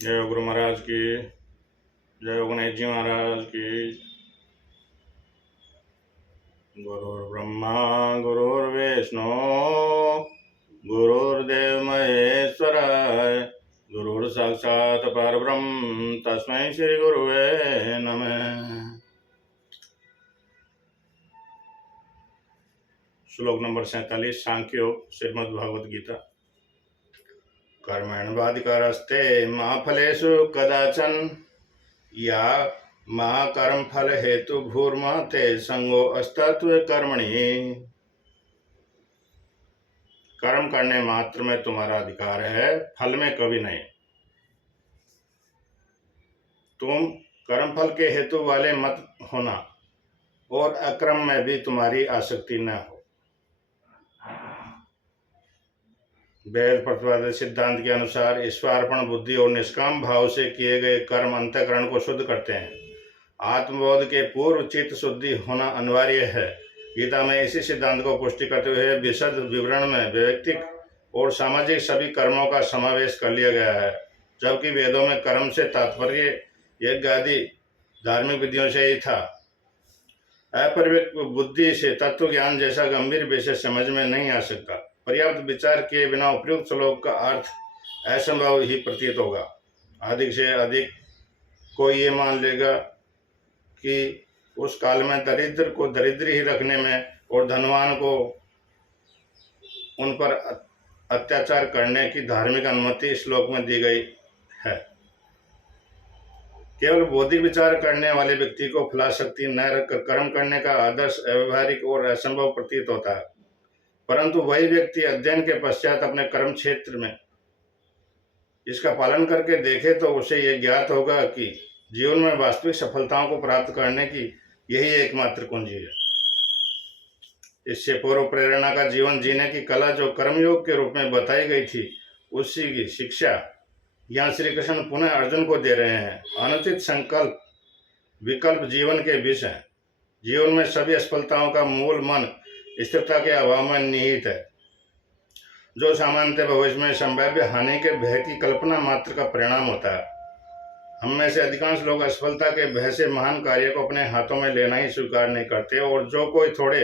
जय गुरु महाराज की। जय गणेश जी महाराज की। गुरुर्ब्रह्मा गुरुर्विष्णु गुरुर्देव महेश्वराय गुरुर्साक्षात् परब्रह्म तस्मै श्री गुरुवे नमः। श्लोक नंबर 47 सांख्य योग श्रीमद् भगवद गीता। कर्मण्येवाधिकारस्ते मा फलेषु कदाचन या मा कर्म फल हेतु भूर्मा ते संगो अस्तित्व कर्मणि। कर्म करने मात्र में तुम्हारा अधिकार है, फल में कभी नहीं। तुम कर्म फल के हेतु वाले मत होना और अकर्म में भी तुम्हारी आसक्ति न हो। वेद प्रतिपादित सिद्धांत के अनुसार ईश्वरार्पण बुद्धि और निष्काम भाव से किए गए कर्म अंतःकरण को शुद्ध करते हैं। आत्मबोध के पूर्व चित्त शुद्धि होना अनिवार्य है। गीता में इसी सिद्धांत को पुष्टि करते हुए विशद विवरण में वैयक्तिक और सामाजिक सभी कर्मों का समावेश कर लिया गया है, जबकि वेदों में कर्म से तात्पर्य यज्ञ आदि धार्मिक विधियों से ही था। अपरिपक्व बुद्धि से तत्व ज्ञान जैसा गंभीर विषय समझ में नहीं आ सकता। पर्याप्त विचार किए बिना उपयुक्त श्लोक का अर्थ असंभव ही प्रतीत होगा। अधिक से अधिक कोई ये मान लेगा कि उस काल में दरिद्र को दरिद्र ही रखने में और धनवान को उन पर अत्याचार करने की धार्मिक अनुमति श्लोक में दी गई है। केवल बौद्धिक विचार करने वाले व्यक्ति को फलाशक्ति न रखकर कर्म करने का आदर्श अव्यवहारिक और असंभव प्रतीत होता है, परंतु वही व्यक्ति अध्ययन के पश्चात अपने कर्म क्षेत्र में इसका पालन करके देखे तो उसे ये ज्ञात होगा कि जीवन में वास्तविक सफलताओं को प्राप्त करने की यही एकमात्र कुंजी है। इससे पूर्व प्रेरणा का जीवन जीने की कला जो कर्मयोग के रूप में बताई गई थी, उसी की शिक्षा यहाँ श्री कृष्ण पुनः अर्जुन को दे रहे हैं। अनुचित संकल्प विकल्प जीवन के विष हैं। जीवन में सभी असफलताओं का मूल मन स्थिरता के अभाव में निहित है, जो सामान्यतः भविष्य में संभाव्य हानि के भय की कल्पना मात्र का परिणाम होता है। हम में से अधिकांश लोग असफलता के भय से महान कार्य को अपने हाथों में लेना ही स्वीकार नहीं करते, और जो कोई थोड़े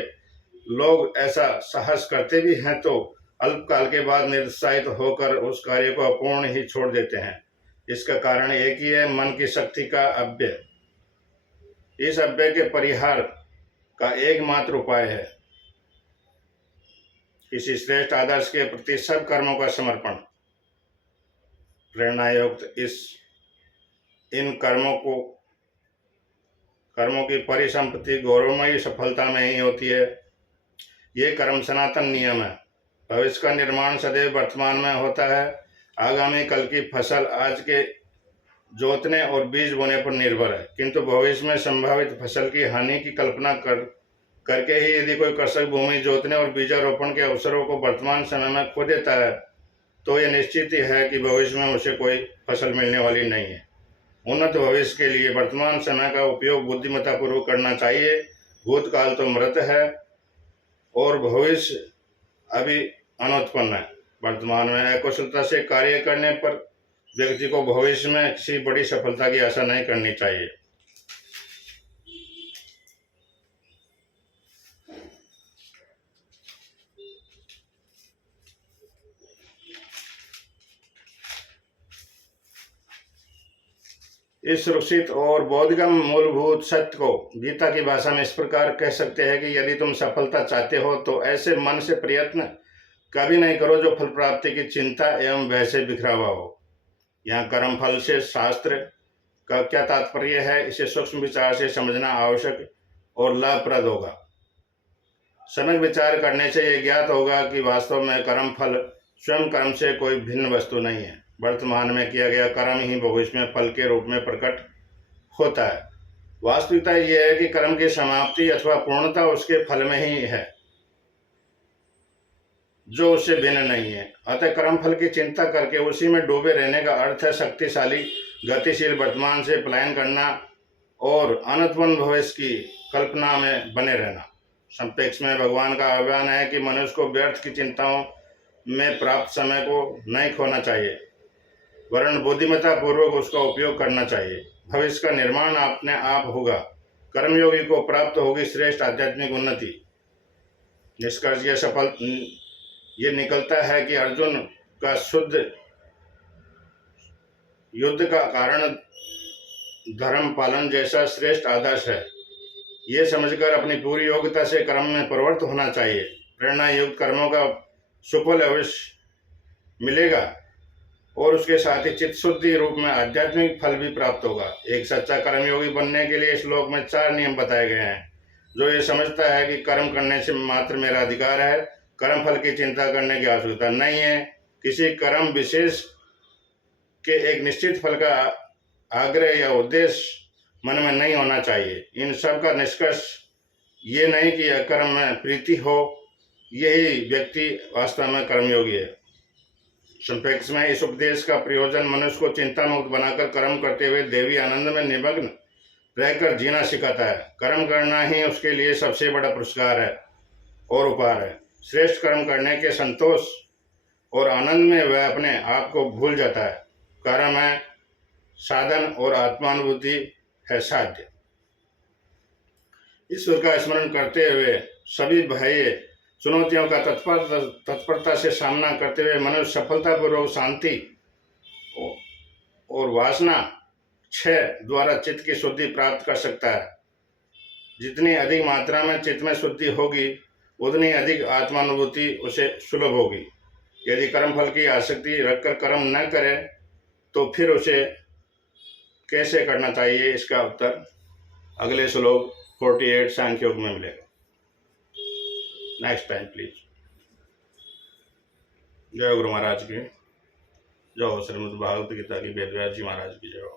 लोग ऐसा साहस करते भी हैं तो अल्पकाल के बाद निरुत्साहित होकर उस कार्य को अपूर्ण ही छोड़ देते हैं। इसका कारण एक ही है, मन की शक्ति का अव्यय। इस अव्यय के परिहार का एकमात्र उपाय है किसी श्रेष्ठ आदर्श के प्रति सब कर्मों का समर्पण। प्रेरणायुक्त इन कर्मों की परिसंपत्ति गौरवमयी सफलता में ही होती है। ये कर्म सनातन नियम है। भविष्य का निर्माण सदैव वर्तमान में होता है। आगामी कल की फसल आज के जोतने और बीज बोने पर निर्भर है, किंतु भविष्य में संभावित फसल की हानि की कल्पना करके ही यदि कोई कृषक भूमि जोतने और बीजारोपण के अवसरों को वर्तमान समय में खो देता है तो यह निश्चित ही है कि भविष्य में उसे कोई फसल मिलने वाली नहीं है। उन्नत भविष्य के लिए वर्तमान समय का उपयोग बुद्धिमत्तापूर्वक करना चाहिए। भूतकाल तो मृत है और भविष्य अभी अनुत्पन्न है। वर्तमान में अकुशलता से कार्य करने पर व्यक्ति को भविष्य में किसी बड़ी सफलता की आशा नहीं करनी चाहिए। इस सुरक्षित और बोधगम मूलभूत सत्य को गीता की भाषा में इस प्रकार कह सकते हैं कि यदि तुम सफलता चाहते हो तो ऐसे मन से प्रयत्न कभी नहीं करो जो फल प्राप्ति की चिंता एवं भय से बिखरा हुआ हो। यहाँ कर्म फल से शास्त्र का क्या तात्पर्य है, इसे सूक्ष्म विचार से समझना आवश्यक और लाभप्रद होगा। सम्यक विचार करने से यह ज्ञात होगा कि वास्तव में कर्म फल स्वयं कर्म से कोई भिन्न वस्तु नहीं है। वर्तमान में किया गया कर्म ही भविष्य में फल के रूप में प्रकट होता है। वास्तविकता यह है कि कर्म की समाप्ति अथवा पूर्णता उसके फल में ही है, जो उससे भिन्न नहीं है। अतः कर्म फल की चिंता करके उसी में डूबे रहने का अर्थ है शक्तिशाली गतिशील वर्तमान से पलायन करना और अनंतवन भविष्य की कल्पना में बने रहना। संक्षेप में भगवान का आह्वान है कि मनुष्य को व्यर्थ की चिंताओं में प्राप्त समय को नहीं खोना चाहिए। वरन बुद्धिमत्ता पूर्वक उसका उपयोग करना चाहिए। भविष्य का निर्माण अपने आप होगा। कर्मयोगी को प्राप्त होगी श्रेष्ठ आध्यात्मिक उन्नति। निष्कर्ष ये निकलता है कि अर्जुन का शुद्ध युद्ध का कारण धर्म पालन जैसा श्रेष्ठ आदर्श है। ये समझकर अपनी पूरी योग्यता से कर्म में प्रवृत्त होना चाहिए। प्रेरणा युक्त कर्मों का सुफल अवश्य मिलेगा और उसके साथ ही चित्त शुद्धि रूप में आध्यात्मिक फल भी प्राप्त होगा। एक सच्चा कर्मयोगी बनने के लिए श्लोक में 4 नियम बताए गए हैं। जो ये समझता है कि कर्म करने से मात्र मेरा अधिकार है, कर्म फल की चिंता करने की आवश्यकता नहीं है, किसी कर्म विशेष के एक निश्चित फल का आग्रह या उद्देश्य मन में नहीं होना चाहिए। इन सब का निष्कर्ष ये नहीं कि कर्म में प्रीति हो, यही व्यक्ति वास्तव में कर्मयोगी है। संक्षेप में इस उपदेश का प्रयोजन मनुष्य को चिंता मुक्त बनाकर कर्म करते हुए देवी आनंद में निमग्न रहकर जीना सिखाता है। कर्म करना ही उसके लिए सबसे बड़ा पुरस्कार है और उपहार है। श्रेष्ठ कर्म करने के संतोष और आनंद में वह अपने आप को भूल जाता है। कर्म है साधन और आत्मानुभूति है साध्य। ईश्वर का स्मरण करते हुए सभी बाह्य चुनौतियों का तत्परता से सामना करते हुए मनुष्य सफलतापूर्वक शांति और वासना क्षय द्वारा चित्त की शुद्धि प्राप्त कर सकता है। जितनी अधिक मात्रा में चित्त में शुद्धि होगी, उतनी अधिक आत्मानुभूति उसे सुलभ होगी। यदि कर्मफल की आसक्ति रखकर कर्म न करे तो फिर उसे कैसे करना चाहिए, इसका उत्तर अगले श्लोक 48 सांख्य योग में मिलेगा। Next time please. जय गुरु महाराज की जय। श्रीमद् भागवत गीता की वेदव्यास जी महाराज की जय।